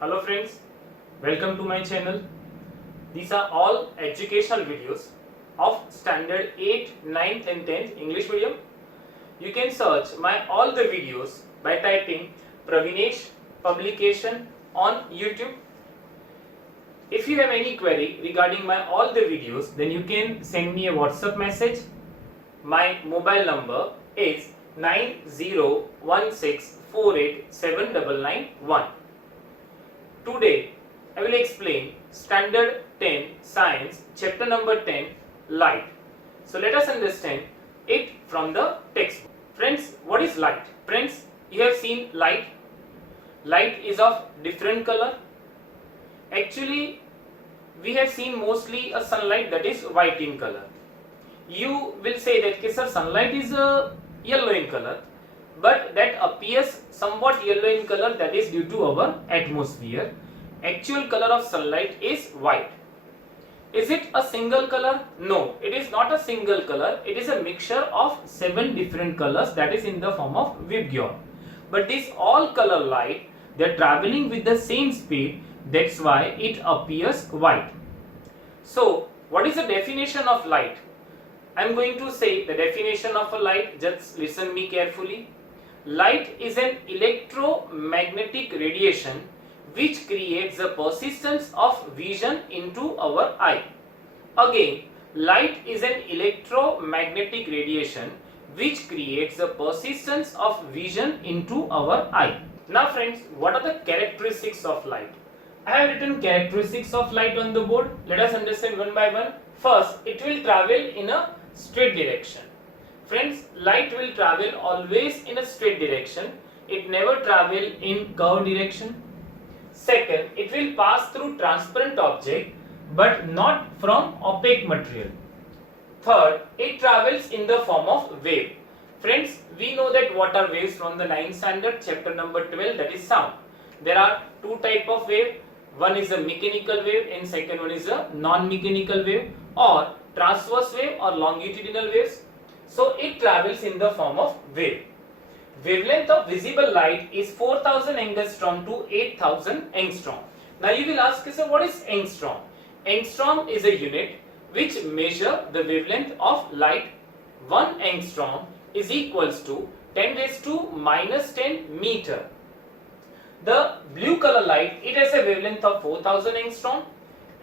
Hello friends, welcome to my channel. These are all educational videos of standard 8, 9th and 10th English medium. You can search my all the videos by typing Pravinesh Publication on YouTube. If you have any query regarding my all the videos, then you can send me a WhatsApp message. My mobile number is 9016487991. Today I will explain standard 10 science chapter number 10 light. So let us understand it from the textbook. Friends, what is light? Friends, you have seen light. Light is of different color. Actually, we have seen mostly a sunlight that is white in color. You will say that sir, sunlight is yellow in color, but that appears somewhat yellow in color, that is due to our atmosphere. Actual color of sunlight is white. Is it a single color? No, it is not a single color. It is a mixture of 7 different colors, that is in the form of Vibgyor. But this all color light, they are traveling with the same speed, that's why it appears white. So what is the definition of light? I am going to say the definition of a light. Just listen me carefully. Light is an electromagnetic radiation which creates the persistence of vision into our eye. Again, light is an electromagnetic radiation which creates the persistence of vision into our eye. Now friends, what are the characteristics of light? I have written characteristics of light on the board. Let us understand one by one. First, it will travel in a straight direction. Friends, light will travel always in a straight direction. It never travel in curved direction. Second, it will pass through transparent object but not from opaque material. Third, it travels in the form of wave. Friends, we know that what are waves from the 9th standard chapter number 12, that is sound. There are two type of wave. One is a mechanical wave and second one is a non-mechanical wave, or transverse wave or longitudinal waves. So it travels in the form of wave. Wavelength of visible light is 4000 angstrom to 8000 angstrom. Now you will ask, sir, what is angstrom? Angstrom is a unit which measure the wavelength of light. 1 angstrom is equals to 10 raised to minus 10 meter. The blue color light, it has a wavelength of 4000 angstrom,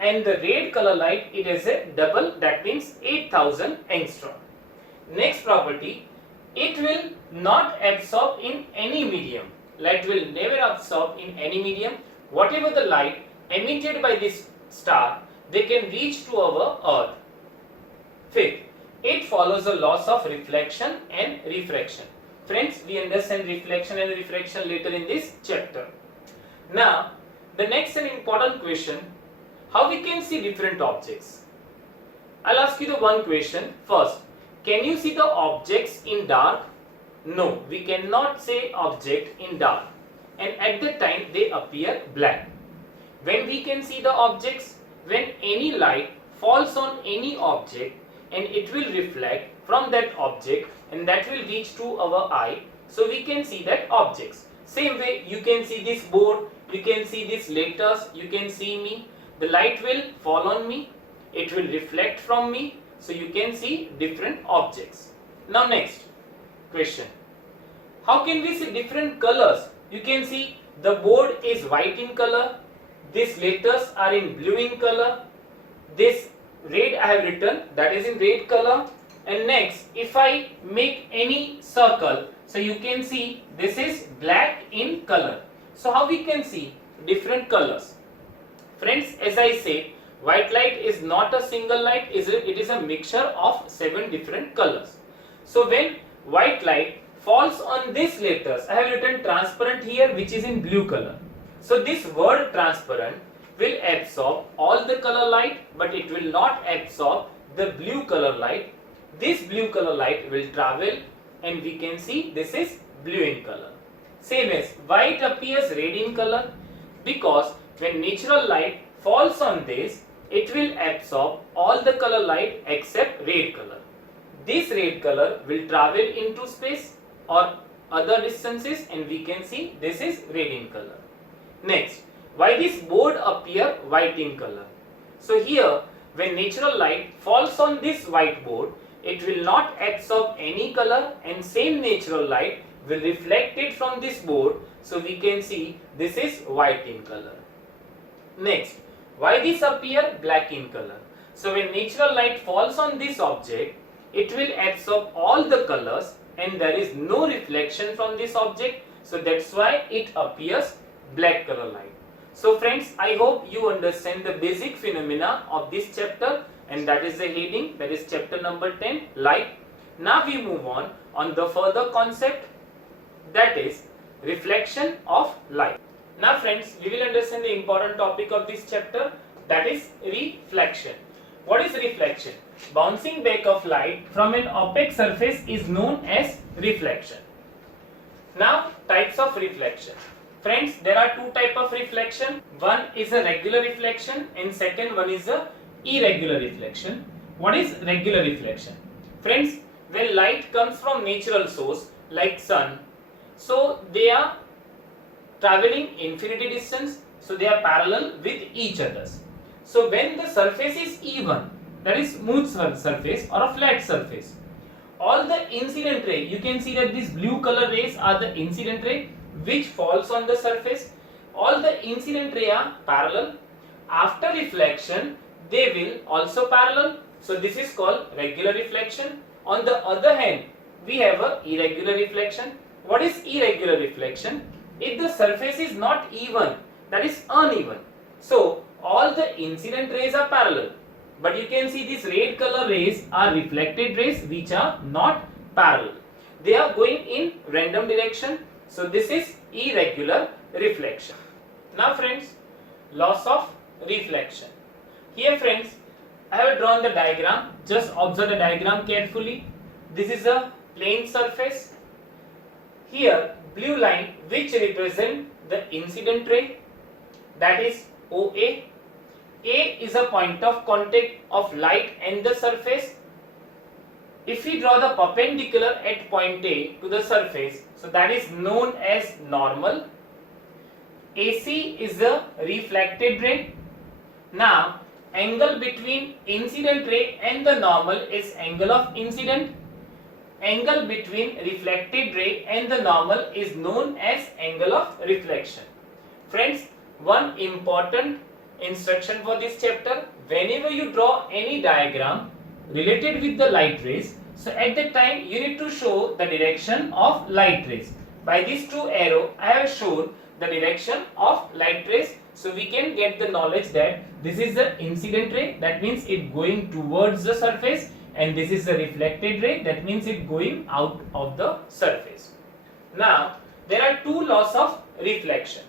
and the red color light, it has a double, that means 8000 angstrom. Next property, it will not absorb in any medium. Light will never absorb in any medium. Whatever the light emitted by this star, they can reach to our earth. Fifth, it follows the laws of reflection and refraction. Friends, we understand reflection and refraction later in this chapter. Now, the next and important question, how we can see different objects? I'll ask you the one question first. Can you see the objects in dark? No, we cannot see object in dark, and at the time they appear black. When we can see the objects? When any light falls on any object and it will reflect from that object and that will reach to our eye, so we can see that objects. Same way, you can see this board, you can see these letters, you can see me. The light will fall on me, it will reflect from me, so you can see different objects. Now next question, how can we see different colors? You can see the board is white in color, these letters are in blue in color, this red I have written, that is in red color. And next, if I make any circle, so you can see this is black in color. So how we can see different colors? Friends, as I said, white light is not a single light, it is a mixture of 7 different colors. So when white light falls on these letters, I have written transparent here, which is in blue color. So this word transparent will absorb all the color light, but it will not absorb the blue color light. This blue color light will travel and we can see this is blue in color. Same as white appears red in color, because when natural light falls on this, it will absorb all the color light except red color. This red color will travel into space or other distances and we can see this is red in color. Next, Why this board appear white in color? So here, when natural light falls on this white board, it will not absorb any color, and same natural light will reflect it from this board. So we can see this is white in color. Next, why this appear black in color? So when natural light falls on this object, it will absorb all the colors and there is no reflection from this object. So that's why it appears black color light. So friends, I hope you understand the basic phenomena of this chapter, and that is the heading, that is chapter number 10, light. Now we move on the further concept, that is reflection of light. Now friends, we will understand the important topic of this chapter, that is reflection. What is reflection? Bouncing back of light from an opaque surface is known as reflection. Now, types of reflection. Friends, there are two types of reflection. One is a regular reflection and second one is a irregular reflection. What is regular reflection? Friends, when light comes from natural source like sun, so they are traveling infinity distance, so they are parallel with each other. So when the surface is even, that is smooth surface or a flat surface, all the incident ray, you can see that these blue color rays are the incident ray which falls on the surface. All the incident ray are parallel. After reflection, they will also parallel. So this is called regular reflection. On the other hand, we have a irregular reflection. What is irregular reflection? If the surface is not even, that is uneven. So all the incident rays are parallel. But you can see these red color rays are reflected rays which are not parallel. They are going in random direction. So this is irregular reflection. Now friends, loss of reflection. Here friends, I have drawn the diagram. Just observe the diagram carefully. This is a plane surface. Here blue line which represent the incident ray, that is OA. A is a point of contact of light and the surface. If we draw the perpendicular at point A to the surface, so that is known as normal. AC is the reflected ray. Now, angle between incident ray and the normal is angle of incident. Angle between reflected ray and the normal is known as angle of reflection. Friends, one important instruction for this chapter: whenever you draw any diagram related with the light rays, so at that time you need to show the direction of light rays. By these two arrows I have shown the direction of light rays, so we can get the knowledge that this is the incident ray, that means it going towards the surface, and this is the reflected ray, that means it going out of the surface. Now there are two laws of reflection.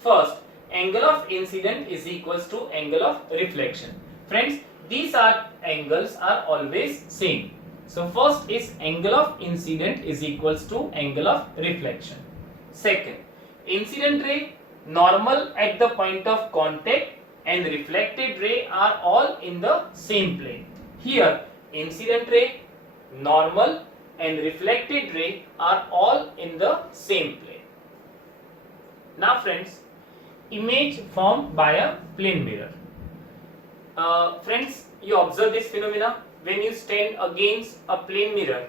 First, angle of incident is equals to angle of reflection. Friends, these angles are always same. So first is angle of incident is equals to angle of reflection. Second, incident ray, normal at the point of contact and reflected ray are all in the same plane. Here incident ray, normal and reflected ray are all in the same plane. Now friends, image formed by a plane mirror. Friends, you observe this phenomena when you stand against a plane mirror.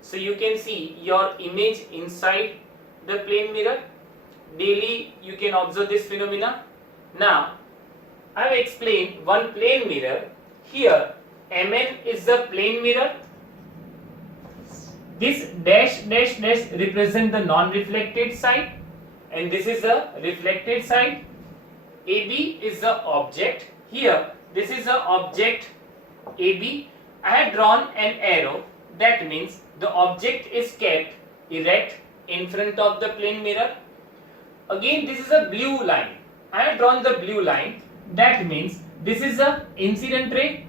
So you can see your image inside the plane mirror. Daily you can observe this phenomena. Now I have explained one plane mirror. Here MN is the plane mirror. This dash dash dash represent the non-reflected side, and this is the reflected side. AB is the object. Here this is the object AB. I have drawn an arrow, that means the object is kept erect in front of the plane mirror. Again this is a blue line. I have drawn the blue line, that means this is the incident ray.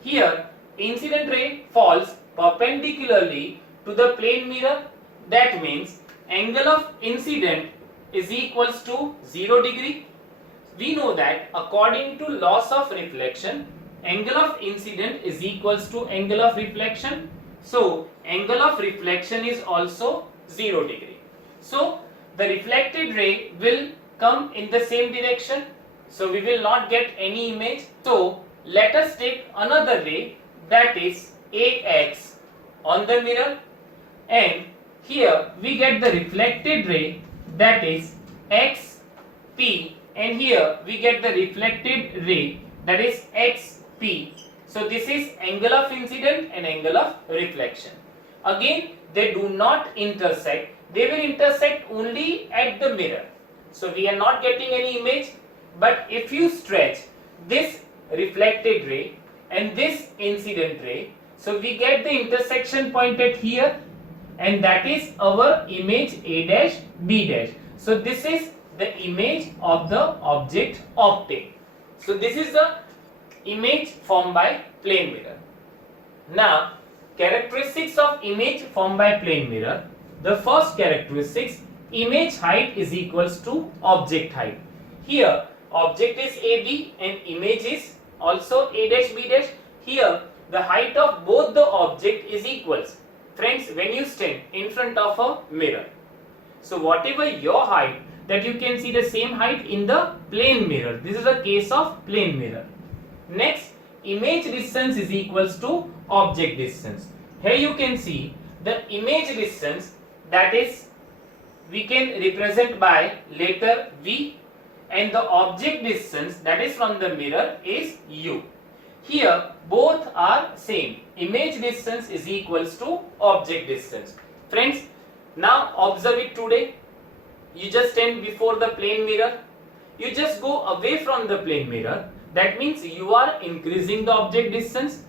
Here incident ray falls perpendicularly to the plane mirror, that means angle of incident is equals to 0 degree. We know that according to laws of reflection, angle of incident is equals to angle of reflection. So angle of reflection is also 0 degree. So the reflected ray will come in the same direction, so we will not get any image. So let us take another ray, that is AX on the mirror, and here we get the reflected ray, that is XP, and here we get the reflected ray, that is XP. So this is angle of incident and angle of reflection. Again, they do not intersect, they will intersect only at the mirror. So we are not getting any image, but if you stretch this reflected ray and this incident ray, so we get the intersection point at here, and that is our image A dash B dash. So this is the image of the object obtained. So this is the image formed by plane mirror. Now, characteristics of image formed by plane mirror. The first characteristics, image height is equals to object height. Here object is AB and image is also A dash B dash. Here the height of both the object is equals. Friends, when you stand in front of a mirror, so whatever your height, that you can see the same height in the plane mirror. This is a case of plane mirror. Next, image distance is equals to object distance. Here you can see the image distance, that is we can represent by letter V, and the object distance, that is from the mirror, is U. Here both are same. Image distance is equals to object distance. Friends, now observe it today. You just stand before the plane mirror. You just go away from the plane mirror. That means you are increasing the object distance.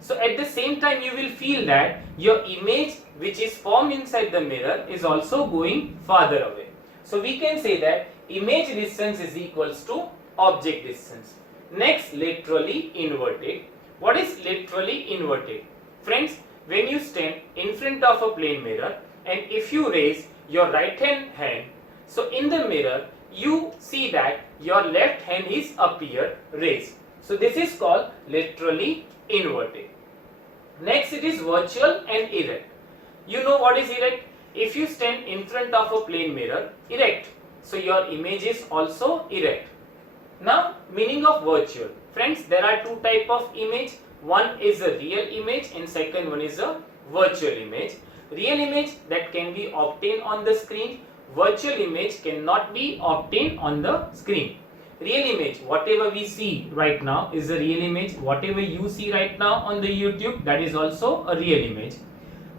So at the same time you will feel that your image which is formed inside the mirror is also going farther away. So we can say that image distance is equals to object distance. Next, laterally inverted. What is laterally inverted? Friends, when you stand in front of a plane mirror and if you raise your right hand, so in the mirror you see that your left hand is appear raised. So this is called laterally inverted. Next, it is virtual and erect. You know what is erect? If you stand in front of a plane mirror, erect, so your image is also erect. Now, meaning of virtual. Friends, there are two type of image. One is a real image and second one is a virtual image. Real image that can be obtained on the screen. Virtual image cannot be obtained on the screen. Real image, whatever we see right now is a real image. Whatever you see right now on the YouTube, that is also a real image.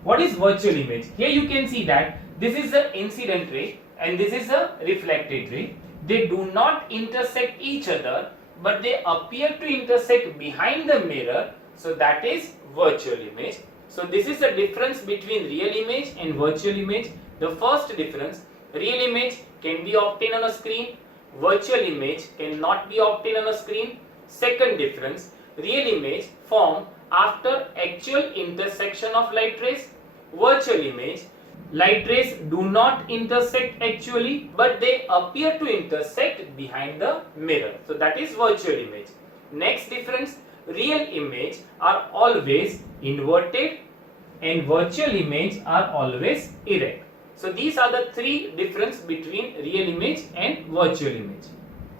What is virtual image? Here you can see that this is the incident ray and this is a reflected ray. They do not intersect each other, but they appear to intersect behind the mirror. So that is virtual image. So this is the difference between real image and virtual image. The first difference, real image can be obtained on a screen. Virtual image cannot be obtained on a screen. Second difference, real image formed after actual intersection of light rays. Virtual image, light rays do not intersect actually, but they appear to intersect behind the mirror. So that is virtual image. Next difference, real image are always inverted and virtual image are always erect. So these are the three difference between real image and virtual image.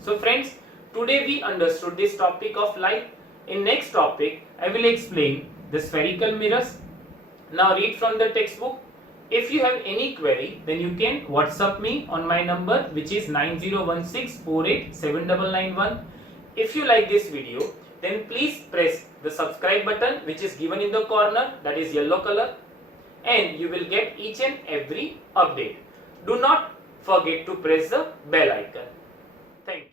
So friends, today we understood this topic of light. In next topic, I will explain the spherical mirrors. Now read from the textbook. If you have any query, then you can WhatsApp me on my number, which is 9016487991. If you like this video, then please press the subscribe button which is given in the corner, that is yellow color, and you will get each and every update. Do not forget to press the bell icon. Thank you.